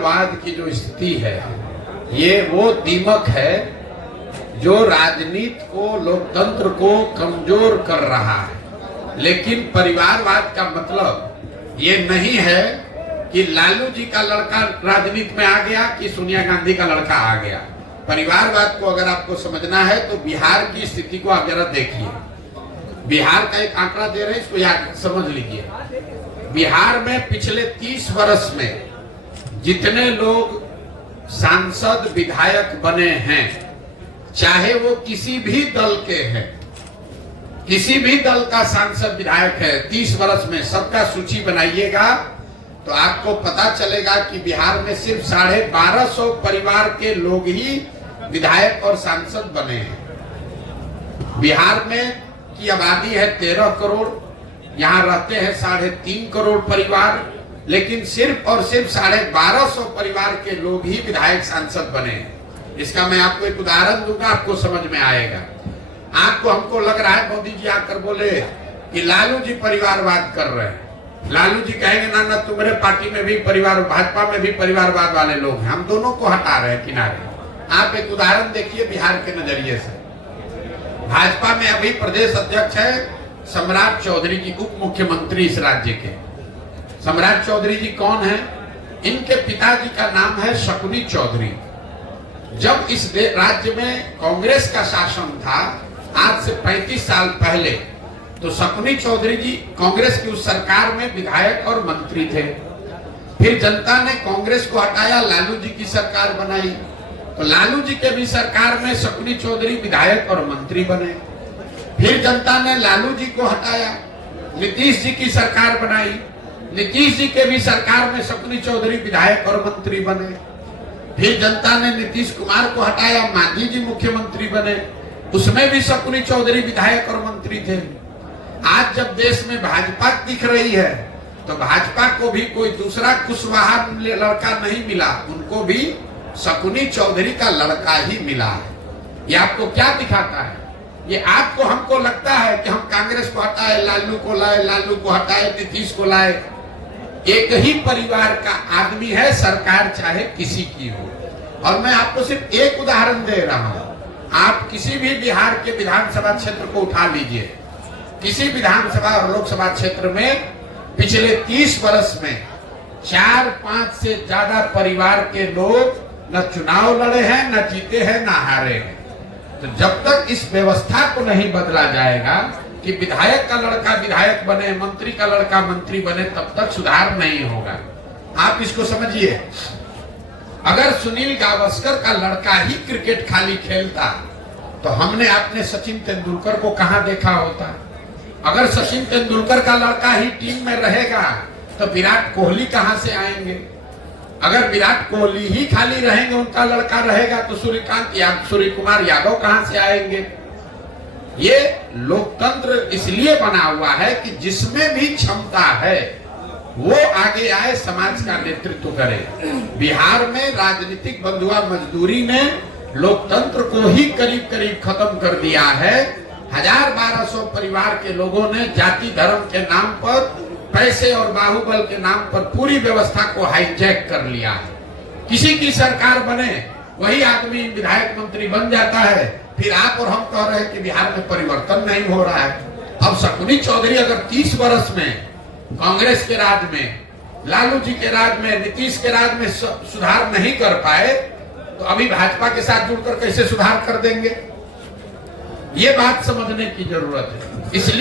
परिवारवाद की जो स्थिति है ये वो दीमक है जो राजनीति को, लोकतंत्र को कमजोर कर रहा है। लेकिन परिवारवाद का मतलब ये नहीं है कि लालू जी का लड़का राजनीति में आ गया कि सोनिया गांधी का लड़का आ गया। परिवारवाद को अगर आपको समझना है तो बिहार की स्थिति को आप जरा देखिए। बिहार का एक आंकड़ा दे रहे हैं, इसको याद समझ लीजिए। बिहार में पिछले 30 वर्ष में जितने लोग सांसद विधायक बने हैं, चाहे वो किसी भी दल के हैं, किसी भी दल का सांसद विधायक है, 30 वर्ष में सबका सूची बनाइएगा तो आपको पता चलेगा कि बिहार में सिर्फ 1250 परिवार के लोग ही विधायक और सांसद बने हैं। बिहार में की आबादी है 13 करोड़, यहाँ रहते हैं 3.5 करोड़ परिवार, लेकिन सिर्फ और सिर्फ 1250 परिवार के लोग ही विधायक सांसद बने हैं। इसका मैं आपको एक उदाहरण दूंगा, आपको समझ में आएगा। आपको हमको लग रहा है मोदी जी आकर बोले कि लालू जी परिवारवाद कर रहे हैं। लालू जी कहेंगे ना ना तुम्हारे पार्टी में भी परिवार, भाजपा में भी परिवारवाद वाले लोग हैं, हम दोनों को हटा रहे हैं किनारे। आप एक उदाहरण देखिए बिहार के नजरिए से। भाजपा में अभी प्रदेश अध्यक्ष है सम्राट चौधरी जी, उप मुख्यमंत्री इस राज्य के। सम्राट चौधरी जी कौन है? इनके पिताजी का नाम है शकुनी चौधरी। जब इस राज्य में कांग्रेस का शासन था आज से 35 साल पहले, तो शकुनी चौधरी जी कांग्रेस की उस सरकार में विधायक और मंत्री थे। फिर जनता ने कांग्रेस को हटाया, लालू जी की सरकार बनाई, तो लालू जी के भी सरकार में शकुनी चौधरी विधायक और मंत्री बने। फिर जनता ने लालू जी को हटाया, नीतीश जी की सरकार बनाई, नीतीश जी के भी सरकार में शकुनी चौधरी विधायक और मंत्री बने। फिर जनता ने नीतीश कुमार को हटाया, मांझी जी मुख्यमंत्री बने, उसमें भी शकुनी चौधरी विधायक और मंत्री थे। आज जब देश में भाजपा दिख रही है तो भाजपा को भी कोई दूसरा कुशवाहा लड़का नहीं मिला, उनको भी शकुनी चौधरी का लड़का ही मिला है। ये आपको क्या दिखाता है? ये आपको हमको लगता है कि हम कांग्रेस को हटाए, लालू को लाए, लालू को हटाए, नीतीश को लाए। एक ही परिवार का आदमी है, सरकार चाहे किसी की हो। और मैं आपको सिर्फ एक उदाहरण दे रहा हूं। आप किसी भी बिहार के विधानसभा क्षेत्र को उठा लीजिए, किसी विधानसभा और लोकसभा क्षेत्र में पिछले 30 वर्ष में 4-5 से ज्यादा परिवार के लोग न चुनाव लड़े हैं, न जीते हैं, न हारे हैं। तो जब तक इस व्यवस्था को नहीं बदला जाएगा कि विधायक का लड़का विधायक बने, मंत्री का लड़का मंत्री बने, तब तक सुधार नहीं होगा। आप इसको समझिए। अगर सुनील गावस्कर का लड़का ही क्रिकेट खाली खेलता तो हमने अपने सचिन तेंदुलकर को कहां देखा होता। अगर सचिन तेंदुलकर का लड़का ही टीम में रहेगा तो विराट कोहली कहां से आएंगे। अगर विराट कोहली ही खाली रहेंगे, उनका लड़का रहेगा, तो सूर्य कुमार यादव कहां से आएंगे। ये लोकतंत्र इसलिए बना हुआ है कि जिसमें भी क्षमता है वो आगे आए, समाज का नेतृत्व करे। बिहार में राजनीतिक बंधुआ मजदूरी ने लोकतंत्र को ही करीब करीब खत्म कर दिया है। 1250 परिवार के लोगों ने जाति धर्म के नाम पर, पैसे और बाहुबल के नाम पर पूरी व्यवस्था को हाईजैक कर लिया है। किसी की सरकार बने, वही आदमी विधायक मंत्री बन जाता है। फिर आप और हम कह रहे हैं कि बिहार में परिवर्तन नहीं हो रहा है। अब शकुनी चौधरी अगर 30 वर्ष में कांग्रेस के राज में, लालू जी के राज में, नीतीश के राज में सुधार नहीं कर पाए, तो अभी भाजपा के साथ जुड़कर कैसे सुधार कर देंगे? ये बात समझने की जरूरत है। इसलिए